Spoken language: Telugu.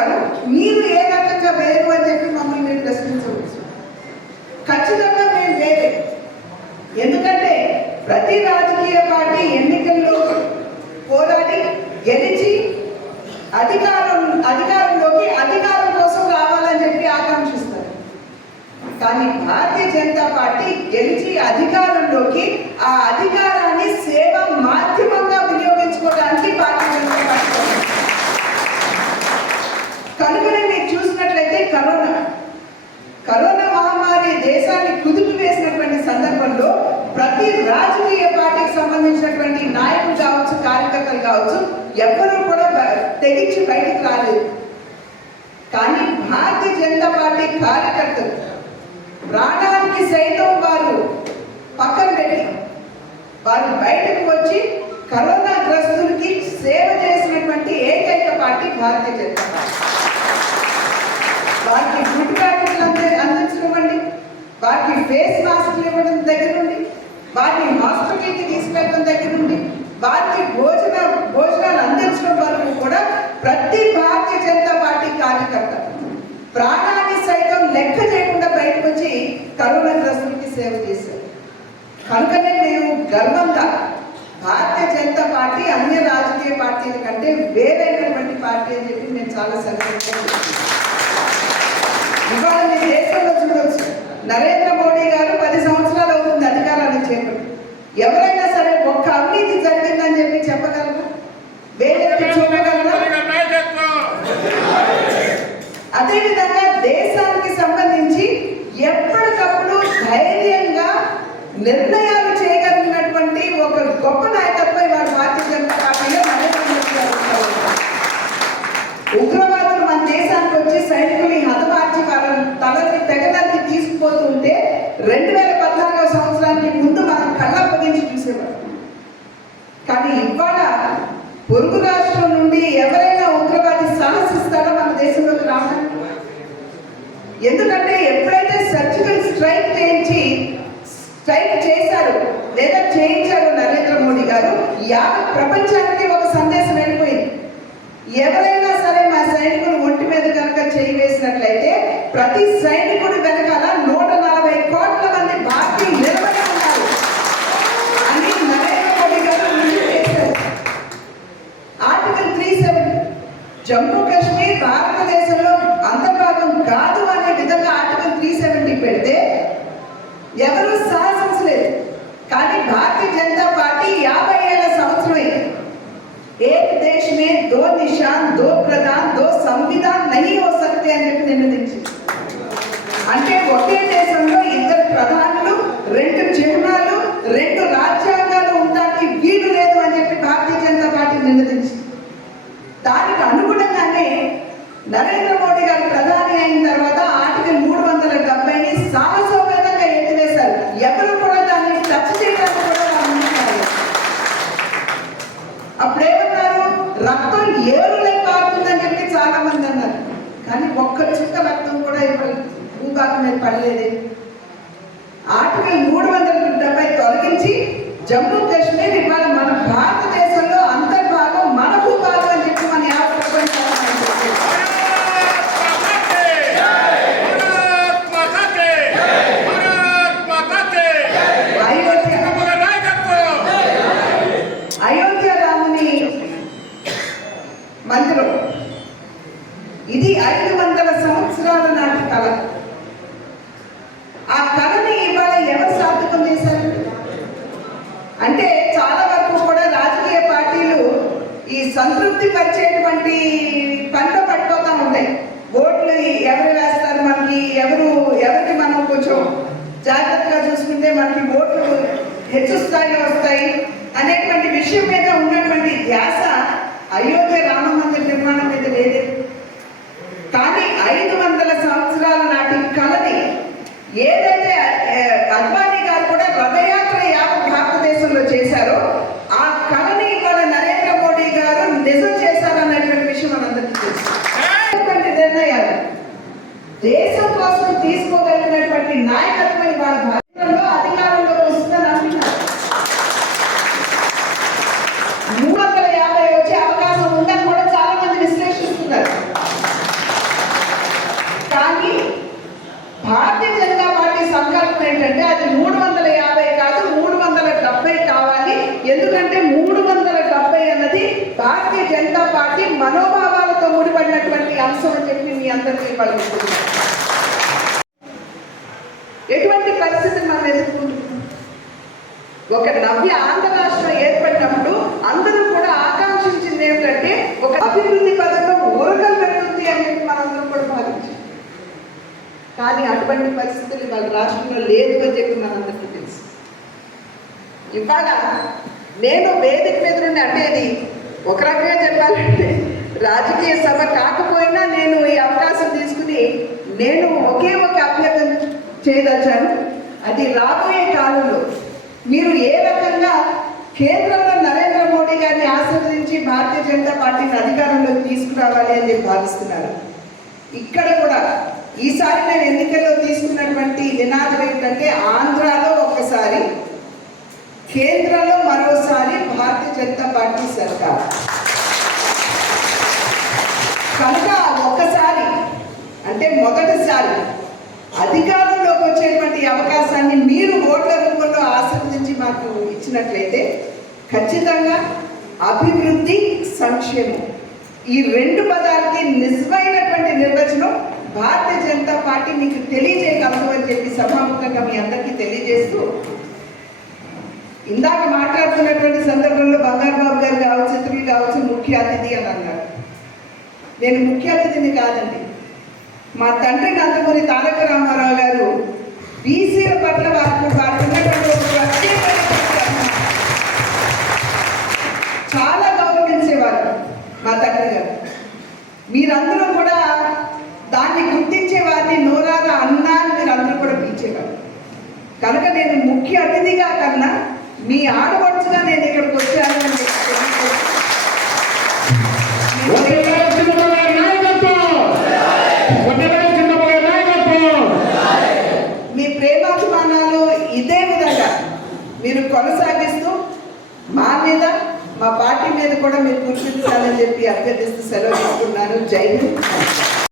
అంటారు మీరు ఏ రకంగా వేరు అని చెప్పి మమ్మల్ని మీరు ప్రశ్నించవచ్చు ఖచ్చితంగా మేము వేరే. ఎందుకంటే ప్రతి రాజకీయ పార్టీ ఎన్నికల్లో పోరాడి గెలిచి అధికారం అధికారంలోకి అధికారం కోసం రావాలని చెప్పి ఆకాంక్షిస్తారు. కానీ భారతీయ జనతా పార్టీ గెలిచి అధికారంలోకి ఆ అధికారాన్ని సేవ మాధ్యమంగా వినియోగించుకోవడానికి పార్టీ ఉంది. కనుకనే మీరు చూసినట్లయితే కరోనా కరోనా మహమ్మారి దేశాన్ని కుదుపు వేసినటువంటి సందర్భంలో ప్రతి రాజకీయ పార్టీకి సంబంధించినటువంటి నాయకులు కావచ్చు కార్యకర్తలు కావచ్చు ఎవ్వరూ కూడా తెగించి బయటికి రాలేదు. కానీ భారతీయ జనతా పార్టీ కార్యకర్తలు ప్రాణానికి సైతం వారు పక్కన పెట్టి వారు బయటకు వచ్చి కరోనా గ్రస్తులకి సేవ చేసినటువంటి ఏకైక పార్టీ భారతీయ జనతా పార్టీ. వారికి ఫుడ్ ప్యాకెట్లు అందే అందించనివ్వండి వారికి ఫేస్ మాస్క్లు ఇవ్వడం దగ్గర నుండి వారిని హాస్పిటల్కి తీసుకెళ్ళడం దగ్గర నుండి వారికి భోజన భోజనాలు అందించడం వరకు కూడా ప్రతి భారతీయ జనతా పార్టీ కార్యకర్త ప్రాణాన్ని సైతం లెక్క చేయకుండా బయటకు వచ్చి కరోనా గ్రస్తులకి సేవ చేశారు. కనుకనే నేను గర్వంగా భారతీయ జనతా పార్టీ అన్య రాజకీయ పార్టీల కంటే వేరైనటువంటి పార్టీ అని చెప్పి నేను చాలా సంతోషంగా ఇవాళ మీ దేశంలో చూడవచ్చు నరేంద్ర మోడీ గారు పది సంవత్సరాలు అవుతుంది అధికారాన్ని చేపట్టి ఎవరైనా సరే ఒక్క అవినీతి జరిగిందని చెప్పి చెప్పగలరా? వేలెత్తి చూపగలరా అదేవిధంగా దేశానికి సంబంధించి ఎప్పటికప్పుడు ధైర్యంగా నిర్ణయాలు చేయగలిగినటువంటి ఒక గొప్ప నాయకత్వం ఇవాళ భారతీయ జనతా పార్టీలో నరేంద్ర మోడీ గారు ఉన్నారు. ఉగ్రవాదులు మన దేశానికి వచ్చి సైనికుల్ని హతమార్చి వాళ్ళ తలని తెగనరికి తీసుకుపోతూ ఉంటే రెండు వేల పద్నాలుగవ సంవత్సరానికి ముందు మనం కళ్ళప్పగించి చూసేవారు కానీ ఇవాళ పొరుగు రాష్ట్రం నుండి ఎవరైనా ఉగ్రవాది సాహసిస్తాడో మన దేశంలోకి రావడానికి? ఎందుకంటే ఎప్పుడైతే సర్జికల్ స్ట్రైక్ చేయించి స్ట్రైక్ చేశారు లేదా చేయించారు నరేంద్ర మోడీ గారు యావత్ ప్రపంచానికి ఒక సందేశం వెళ్ళిపోయింది. ఎవరైనా సరే మా సైనికులు ఒంటి మీద కనుక చేయి వేసినట్లయితే ప్రతి సైనికుడు వెనకాల నూట నలభై కోట్ల మంది భారతీయులు నిలబడి ఉన్నారు అని నరేంద్ర మోడీ గారు ముందు చేశారు article three seven Jammu Kashmir భారతదేశంలో అంతర్భాగం కాదు అనే విధంగా ఆర్టికల్ త్రీ సెవెంటీ పెడితే ఎవరూ సాహసించలేదు కానీ భారతీయ జనతా పార్టీ యాభై ఏళ్ళ సంవత్సరమే ఏక్ దేశ్ మే దో నిషాన్ దో ప్రధాన్ దో సంవిధాన్ నహి హో సక్తే అని చెప్పి నిర్ణయించింది. నరేంద్ర మోడీ గారు ప్రధాని అయిన తర్వాత ఆర్టికల్ మూడు వందల డెబ్బైని సాహసోపేతంగా ఎత్తివేశారు. ఎవరు కూడా దాన్ని టచ్ చేయడానికి కూడా అప్పుడేమన్నారు రక్తం ఏరులై పారుతుందని చెప్పి చాలా మంది అన్నారు. కానీ ఒక్క చుక్క రక్తం కూడా ఇప్పుడు భూభాగం మీద పడలేదు. ఆర్టికల్ మూడు వందల డెబ్బై తొలగించి జమ్మూ కాశ్మీర్ ఇవాళ మన భారతదేశంలో అంతర్భాగం మన భూభాగం అని చెప్పి మన యావత్ ప్రపంచానికి చెప్పారు. అయోధ్య అయోధ్య రాముని మందిరం ఇది ఐదు వందల సంవత్సరాల నాటి కళ ఆ కళని ఇవాళ ఎవరు సార్థకం చేశారు అంటే చాలా వరకు కూడా రాజకీయ పార్టీలు ఈ సంతృప్తి పరిచేటువంటి పనిలో పడిపోతూ ఉంటాయి. ఓట్లు ఎవరు వేస్తారు మనకి? ఎవరు ఎవరికి మనం కొంచెం జాగ్రత్తగా చూసుకుంటే మనకి ఓట్లు హెచ్చు స్థాయిలో వస్తాయి అనేటువంటి విషయం మీద ఉన్నటువంటి ధ్యాస అయోధ్య రామ మందిర నిర్మాణం మీద లేదే. కానీ ఐదు వందల సంవత్సరాల నాటి కళని ఏదైతే ఏ, అది మూడు వందల యాభై కాదు మూడు వందల డెబ్బై కావాలి. ఎందుకంటే మూడు వందల డెబ్బై అన్నది భారతీయ జనతా పార్టీ మనోభావాలతో ముడిపడినటువంటి అంశం అని చెప్పి మీ అందరికీ ఎటువంటి పరిస్థితి మనం ఎదుర్కొంటున్నాం? ఒక నవ్య ఆంధ్ర రాష్ట్రం ఏర్పడినప్పుడు అందరూ కూడా కానీ అటువంటి పరిస్థితులు వాళ్ళ రాష్ట్రంలో లేదు అని చెప్పి మనందరికీ తెలుసు. ఇవాళ నేను వేదిక మీద నుండి అంటే ఒక రకంగా చెప్పాలంటే రాజకీయ సభ కాకపోయినా నేను ఈ అవకాశం తీసుకుని నేను ఒకే ఒక అభ్యర్థన చేయదలిచాను. అది రాబోయే కాలంలో మీరు ఏ రకంగా కేంద్రంలో నరేంద్ర మోడీ గారిని ఆశీర్వదించి భారతీయ జనతా పార్టీని అధికారంలోకి తీసుకురావాలి అని భావిస్తున్నారు ఇక్కడ కూడా ఈసారి నేను ఎన్నికల్లో తీసుకున్నటువంటి నినాదం ఏంటంటే ఆంధ్రాలో ఒకసారి కేంద్రంలో మరోసారి భారతీయ జనతా పార్టీ సర్కార్. కనుక ఒక్కసారి అంటే మొదటిసారి అధికారంలోకి వచ్చేటువంటి అవకాశాన్ని మీరు ఓట్ల రూపంలో ఆశీర్వదించి మాకు ఇచ్చినట్లయితే ఖచ్చితంగా అభివృద్ధి సంక్షేమం. ఈ రెండు పదాలకి నిజమైన భారతీయ జనతా పార్టీ మీకు తెలియజేయగలదు అని చెప్పి సభాముఖంగా మీ అందరికీ తెలియజేస్తూ ఇందాక మాట్లాడుతున్నటువంటి సందర్భంలో బంగారు బాబు గారు కావచ్చు ఇతరులు కావచ్చు ముఖ్య అతిథి అని అన్నారు. నేను ముఖ్య అతిథిని కాదండి. మా తండ్రి నందమూరి తారక రామారావు గారు బీసీల పట్ల వారికి వారికి ఉన్నటువంటి ఒక ప్రత్యేకమైనటువంటి అభిమానం. చాలా గౌరవించేవారు మా తండ్రి గారు మీరందరూ కూడా దాన్ని గుర్తించే వారిని నోరారా అన్నా అని మీరు అందరూ కూడా పిలిచేవారు కనుక నేను ముఖ్య అతిథిగా కన్నా మీ ఆడపడుచుగా నేను ఇక్కడికి వచ్చాను. మీ ప్రేమాభిమానాలు ఇదే విధంగా మీరు కొనసాగిస్తూ మా మీద మా పార్టీ మీద కూడా మీరు గుర్తించాలని చెప్పి అభ్యర్థిస్తూ సెలవు తీసుకున్నాను. జై హింద్.